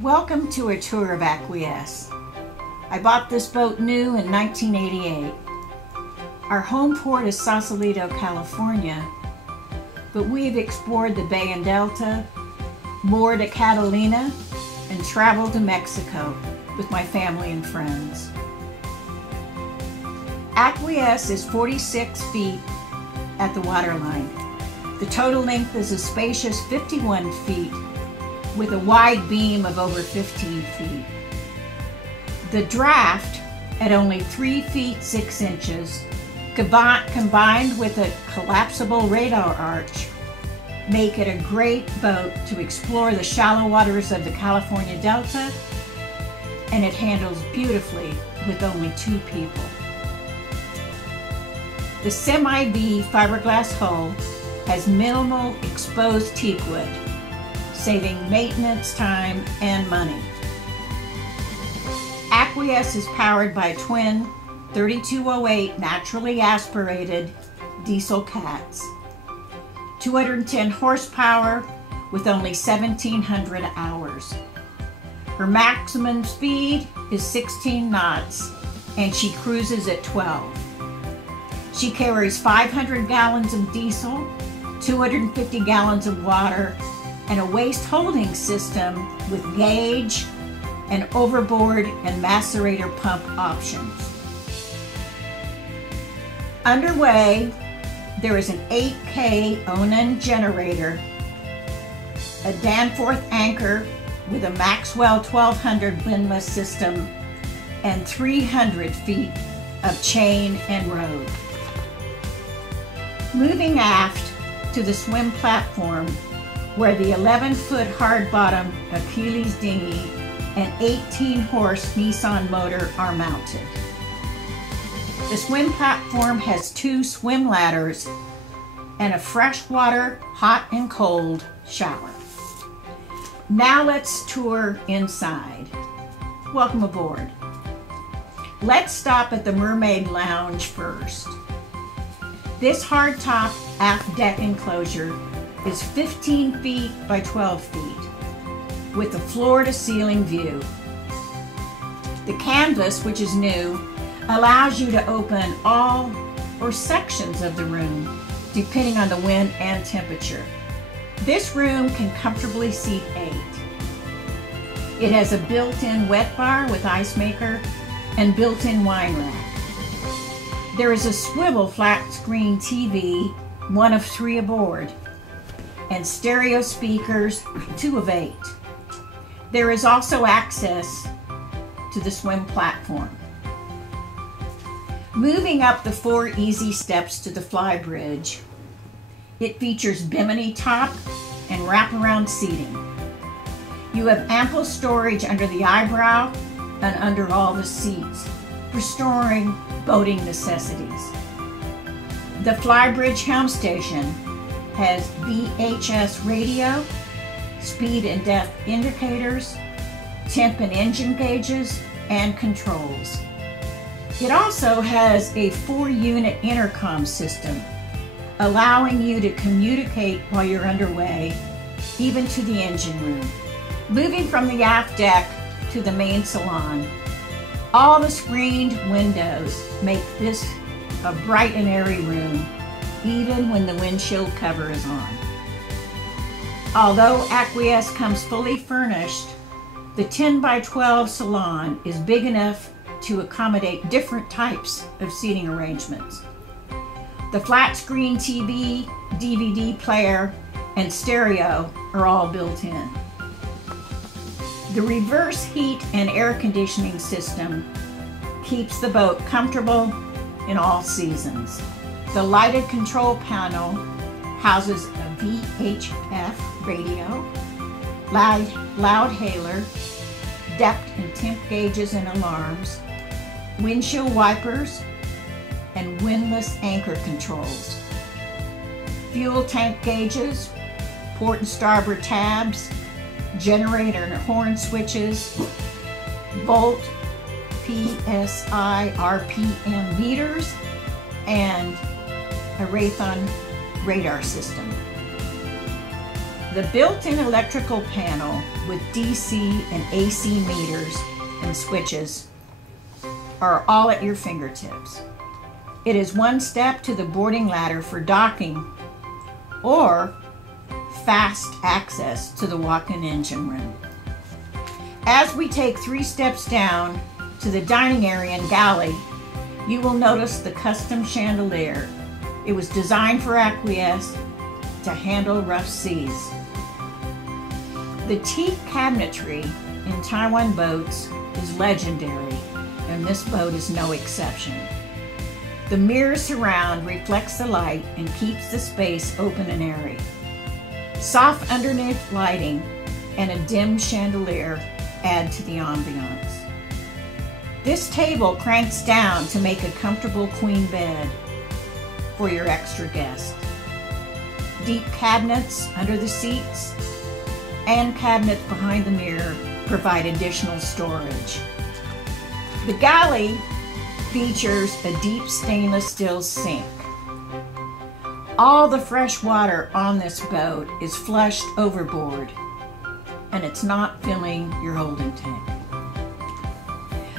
Welcome to a tour of Acquiesce. I bought this boat new in 1988. Our home port is Sausalito, California, but we've explored the Bay and Delta, moored at Catalina, and traveled to Mexico with my family and friends. Acquiesce is 46 feet at the waterline. The total length is a spacious 51 feet with a wide beam of over 15 feet. The draft, at only 3 feet 6 inches, combined with a collapsible radar arch, make it a great boat to explore the shallow waters of the California Delta, and it handles beautifully with only 2 people. The semi-V fiberglass hull has minimal exposed teakwood, saving maintenance time and money. Acquiesce is powered by twin 3208 naturally aspirated diesel cats. 210 horsepower with only 1,700 hours. Her maximum speed is 16 knots and she cruises at 12. She carries 500 gallons of diesel, 250 gallons of water, and a waste holding system with gauge and overboard and macerator pump options. Underway, there is an 8K Onan generator, a Danforth anchor with a Maxwell 1200 windlass system, and 300 feet of chain and rope. Moving aft to the swim platform, where the 11-foot hard-bottom Achilles dinghy and 18-horse Nissan motor are mounted. The swim platform has 2 swim ladders and a freshwater, hot and cold shower. Now let's tour inside. Welcome aboard. Let's stop at the Mermaid Lounge first. This hardtop aft deck enclosure is 15 feet by 12 feet with a floor-to-ceiling view. The canvas, which is new, allows you to open all or sections of the room depending on the wind and temperature. This room can comfortably seat 8. It has a built-in wet bar with ice maker and built-in wine rack. There is a swivel flat-screen TV, one of 3 aboard, and stereo speakers, 2 of 8. There is also access to the swim platform. Moving up the 4 easy steps to the fly bridge, it features bimini top and wraparound seating. You have ample storage under the eyebrow and under all the seats for storing boating necessities. The flybridge helm station has VHF radio, speed and depth indicators, temp and engine gauges, and controls. It also has a 4-unit intercom system, allowing you to communicate while you're underway, even to the engine room. Moving from the aft deck to the main salon, all the screened windows make this a bright and airy room, even when the windshield cover is on. Although Acquiesce comes fully furnished, the 10 by 12 salon is big enough to accommodate different types of seating arrangements. The flat screen TV, DVD player, and stereo are all built in. The reverse heat and air conditioning system keeps the boat comfortable in all seasons. The lighted control panel houses a VHF radio, loud hailer, depth and temp gauges and alarms, windshield wipers, and windlass anchor controls, fuel tank gauges, port and starboard tabs, generator and horn switches, volt, PSI, RPM meters, and a Raytheon radar system. The built-in electrical panel with DC and AC meters and switches are all at your fingertips. It is one step to the boarding ladder for docking or fast access to the walk-in engine room. As we take 3 steps down to the dining area and galley, you will notice the custom chandelier. It was designed for Acquiesce to handle rough seas. The teak cabinetry in Taiwan boats is legendary, and this boat is no exception. The mirror surround reflects the light and keeps the space open and airy. Soft underneath lighting and a dim chandelier add to the ambiance. This table cranks down to make a comfortable queen bed for your extra guest. Deep cabinets under the seats and cabinets behind the mirror provide additional storage. The galley features a deep stainless steel sink. All the fresh water on this boat is flushed overboard, and it's not filling your holding tank.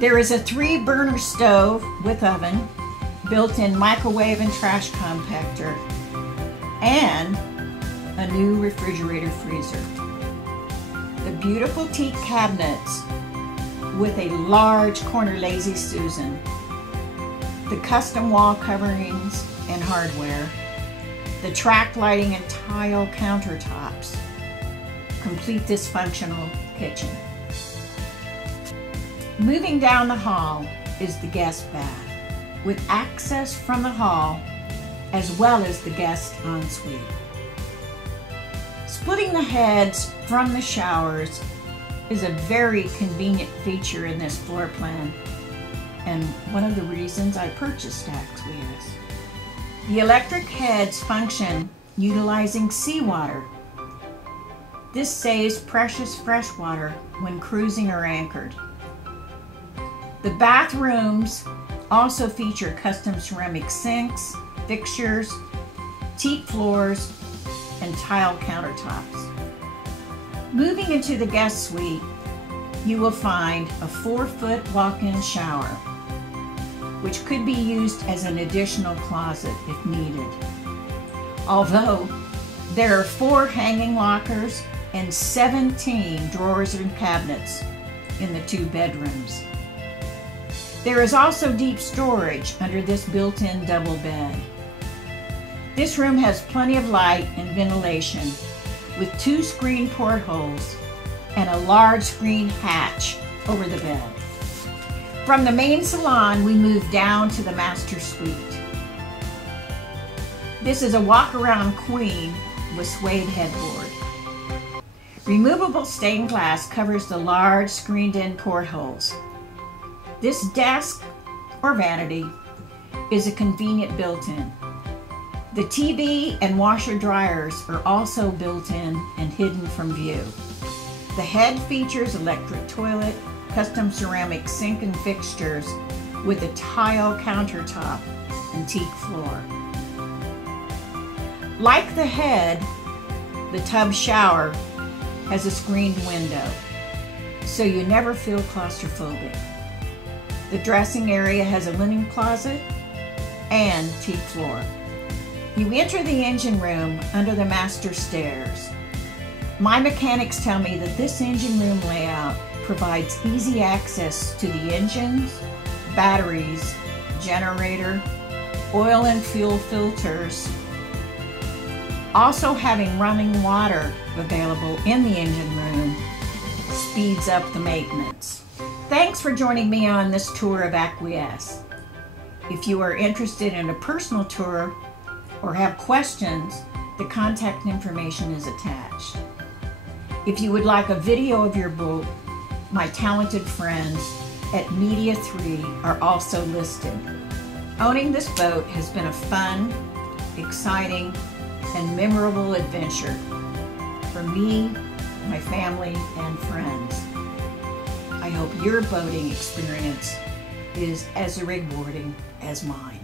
There is a 3-burner stove with oven, built-in microwave and trash compactor, and a new refrigerator freezer. The beautiful teak cabinets with a large corner Lazy Susan, the custom wall coverings and hardware, the track lighting and tile countertops complete this functional kitchen. Moving down the hall is the guest bath, with access from the hall as well as the guest ensuite. Splitting the heads from the showers is a very convenient feature in this floor plan, and one of the reasons I purchased Acquiesce. The electric heads function utilizing seawater. This saves precious fresh water when cruising or anchored. The bathrooms also feature custom ceramic sinks, fixtures, teak floors, and tile countertops. Moving into the guest suite, you will find a 4-foot walk-in shower, which could be used as an additional closet if needed. Although there are 4 hanging lockers and 17 drawers and cabinets in the 2 bedrooms. There is also deep storage under this built-in double bed. This room has plenty of light and ventilation with 2 screen portholes and a large screen hatch over the bed. From the main salon, we move down to the master suite. This is a walk-around queen with suede headboard. Removable stained glass covers the large screened-in portholes. This desk, or vanity, is a convenient built-in. The TV and washer dryers are also built-in and hidden from view. The head features electric toilet, custom ceramic sink and fixtures with a tile countertop and teak floor. Like the head, the tub shower has a screened window, so you never feel claustrophobic. The dressing area has a linen closet and teak floor. You enter the engine room under the master stairs. My mechanics tell me that this engine room layout provides easy access to the engines, batteries, generator, oil and fuel filters. Also, having running water available in the engine room speeds up the maintenance. Thanks for joining me on this tour of Acquiesce. If you are interested in a personal tour or have questions, the contact information is attached. If you would like a video of your boat, my talented friends at Media 3 are also listed. Owning this boat has been a fun, exciting, and memorable adventure for me, my family, and friends. I hope your boating experience is as rewarding as mine.